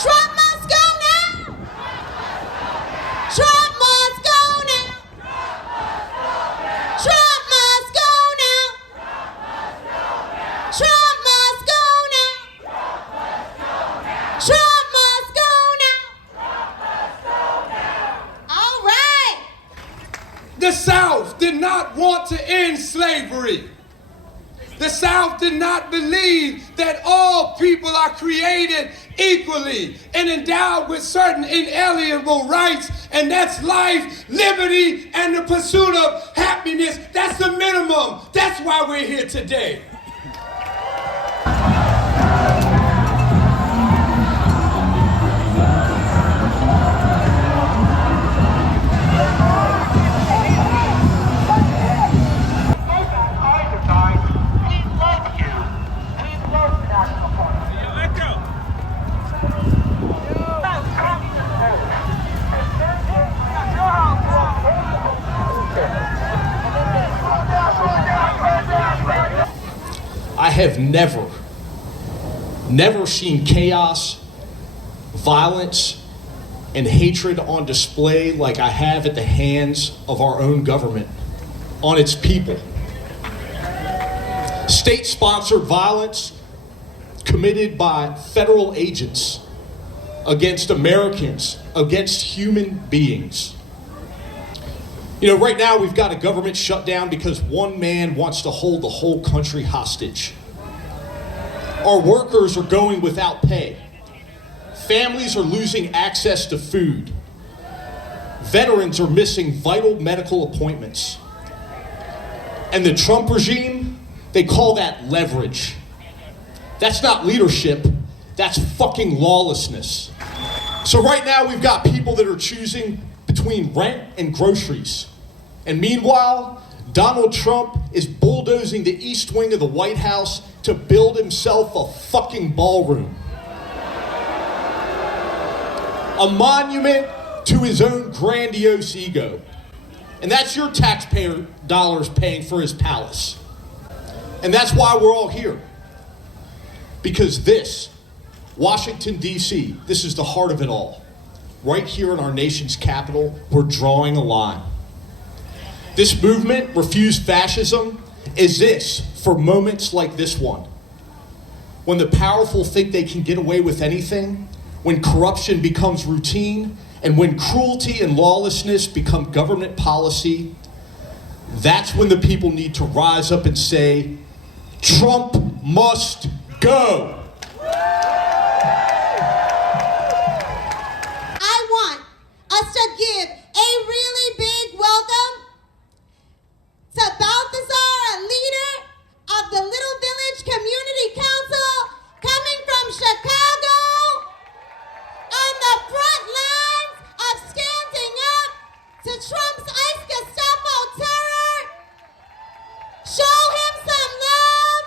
Trump must go now. Trump must go now. Trump must go now. Trump must go now. Trump must go now. All right. The South did not want to end slavery. The South did not believe that all people are created equally and endowed with certain inalienable rights, and that's life, liberty, and the pursuit of happiness. That's the minimum. That's why we're here today. I have never seen chaos, violence, and hatred on display like I have at the hands of our own government on its people. State-sponsored violence committed by federal agents against Americans, against human beings. You know, right now we've got a government shutdown because one man wants to hold the whole country hostage. Our workers are going without pay. Families are losing access to food. Veterans are missing vital medical appointments. And the Trump regime, they call that leverage. That's not leadership, that's fucking lawlessness. So right now we've got people that are choosing between rent and groceries. And meanwhile, Donald Trump is bulldozing the East Wing of the White House to build himself a fucking ballroom. A monument to his own grandiose ego. And that's your taxpayer dollars paying for his palace. And that's why we're all here. Because this, Washington, D.C., this is the heart of it all. Right here in our nation's capital, we're drawing a line. This movement, Refuse Fascism, exists for moments like this one. When the powerful think they can get away with anything, when corruption becomes routine, and when cruelty and lawlessness become government policy, that's when the people need to rise up and say, Trump must go. I want us to give a really big welcome to Balthazar, a leader of the Little Village Community Council, coming from Chicago, on the front lines of standing up to Trump's ICE Gestapo terror. Show him some love.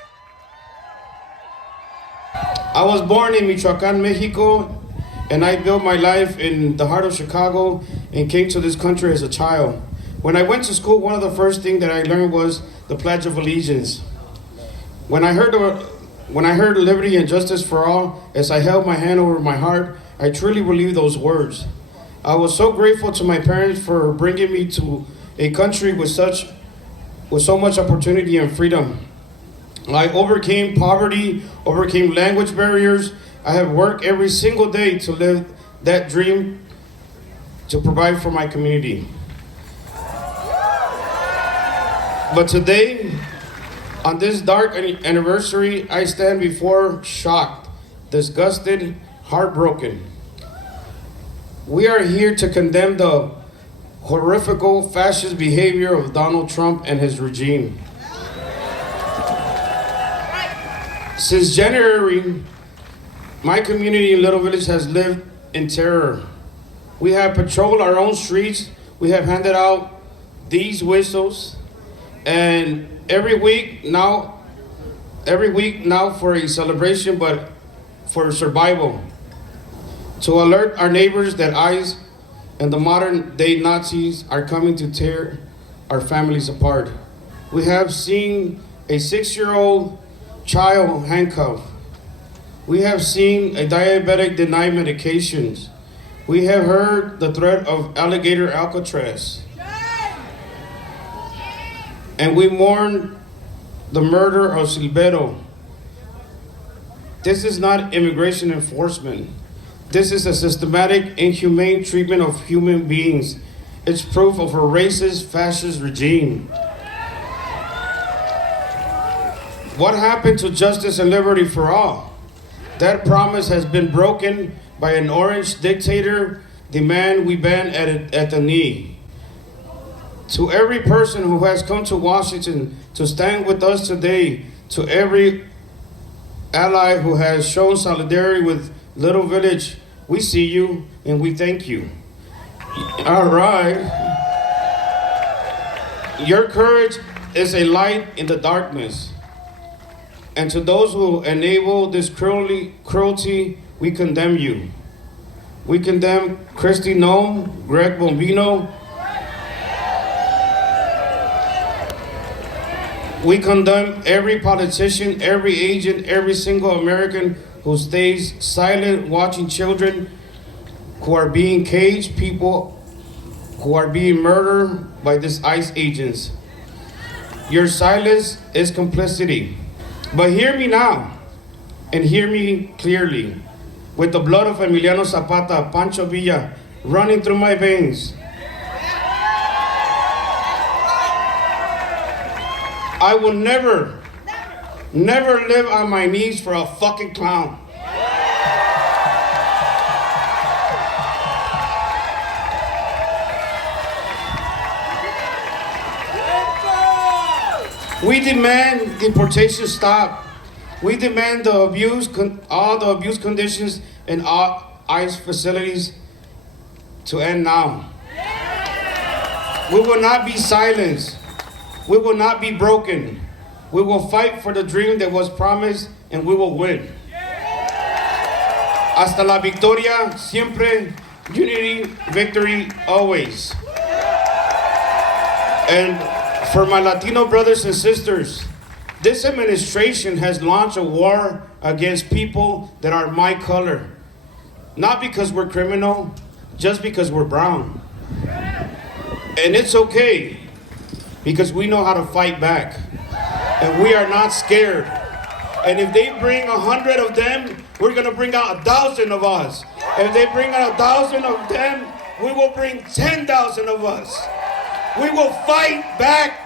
I was born in Michoacán, Mexico, and I built my life in the heart of Chicago and came to this country as a child. When I went to school, one of the first things that I learned was the Pledge of Allegiance. When I heard liberty and justice for all, as I held my hand over my heart, I truly believed those words. I was so grateful to my parents for bringing me to a country with so much opportunity and freedom. I overcame poverty, overcame language barriers. I have worked every single day to live that dream, to provide for my community. But today, on this dark anniversary, I stand before shocked, disgusted, heartbroken. We are here to condemn the horrific fascist behavior of Donald Trump and his regime. Since January, my community in Little Village has lived in terror. We have patrolled our own streets. We have handed out these whistles. And every week now for a celebration, but for survival. To alert our neighbors that ICE and the modern day Nazis are coming to tear our families apart. We have seen a 6-year-old child handcuffed, We have seen a diabetic deny medications. We have heard the threat of alligator Alcatraz. And we mourn the murder of Silvero. This is not immigration enforcement. This is a systematic, inhumane treatment of human beings. It's proof of a racist, fascist regime. What happened to justice and liberty for all? That promise has been broken by an orange dictator, the man we ban at the knee. To every person who has come to Washington to stand with us today, to every ally who has shown solidarity with Little Village, we see you and we thank you. All right. Your courage is a light in the darkness. And to those who enable this cruelty, we condemn you. We condemn Christy Nome, Greg Bombino. We condemn every politician, every agent, every single American who stays silent watching children who are being caged, people who are being murdered by these ICE agents. Your silence is complicity. But hear me now, and hear me clearly. With the blood of Emiliano Zapata, Pancho Villa running through my veins, I will never live on my knees for a fucking clown. We demand deportation stop. We demand the abuse, all the abuse conditions in all ICE facilities to end now. We will not be silenced. We will not be broken. We will fight for the dream that was promised, and we will win. Hasta la victoria, siempre, unity, victory, always. And for my Latino brothers and sisters, this administration has launched a war against people that are my color. Not because we're criminal, just because we're brown. And it's okay, because we know how to fight back. And we are not scared. And if they bring 100 of them, we're gonna bring out 1,000 of us. If they bring out 1,000 of them, we will bring 10,000 of us. We will fight back.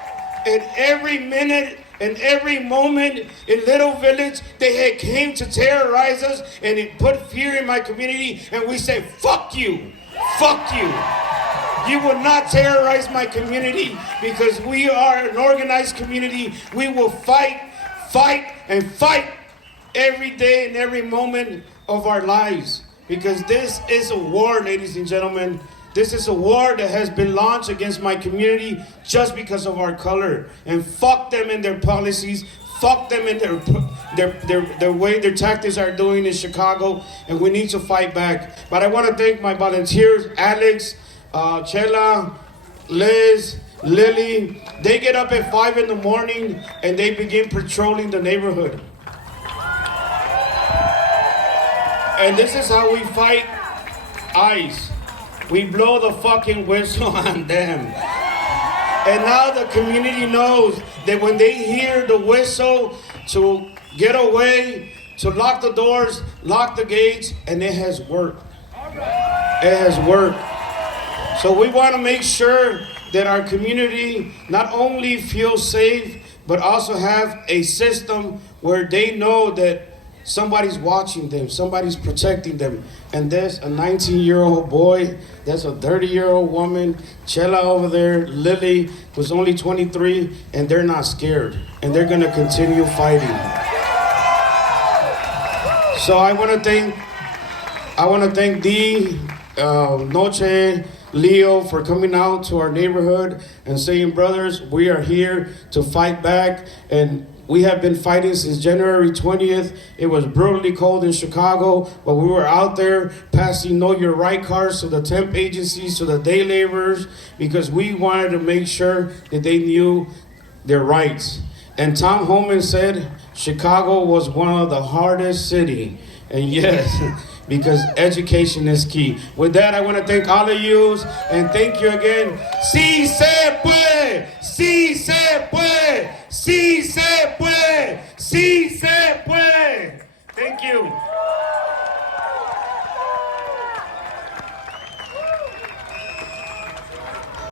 And every minute and every moment in Little Village, they had came to terrorize us, and it put fear in my community, and we say, fuck you, fuck you. You will not terrorize my community, because we are an organized community. We will fight, and fight every day and every moment of our lives, because this is a war, ladies and gentlemen. This is a war that has been launched against my community just because of our color. And fuck them and their policies. Fuck them and their way their tactics are doing in Chicago. And we need to fight back. But I want to thank my volunteers, Alex, Chela, Liz, Lily. They get up at 5 in the morning and they begin patrolling the neighborhood. And this is how we fight ICE. We blow the fucking whistle on them. And now the community knows that when they hear the whistle to get away, to lock the doors, lock the gates, and it has worked. It has worked. So we want to make sure that our community not only feels safe, but also have a system where they know that somebody's watching them, somebody's protecting them. And there's a 19-year-old boy, there's a 30-year-old woman, Chela over there, Lily, who's only 23, and they're not scared. And they're gonna continue fighting. So I wanna thank Dee, Noche, Leo for coming out to our neighborhood and saying, brothers, we are here to fight back. And we have been fighting since January 20th. It was brutally cold in Chicago, but we were out there passing Know Your Right cards to the temp agencies, to the day laborers, because we wanted to make sure that they knew their rights. And Tom Homan said Chicago was one of the hardest cities. And yes, because education is key. With that, I want to thank all of you and thank you again. Sí se puede, sí se puede, sí se puede, sí se puede. Thank you.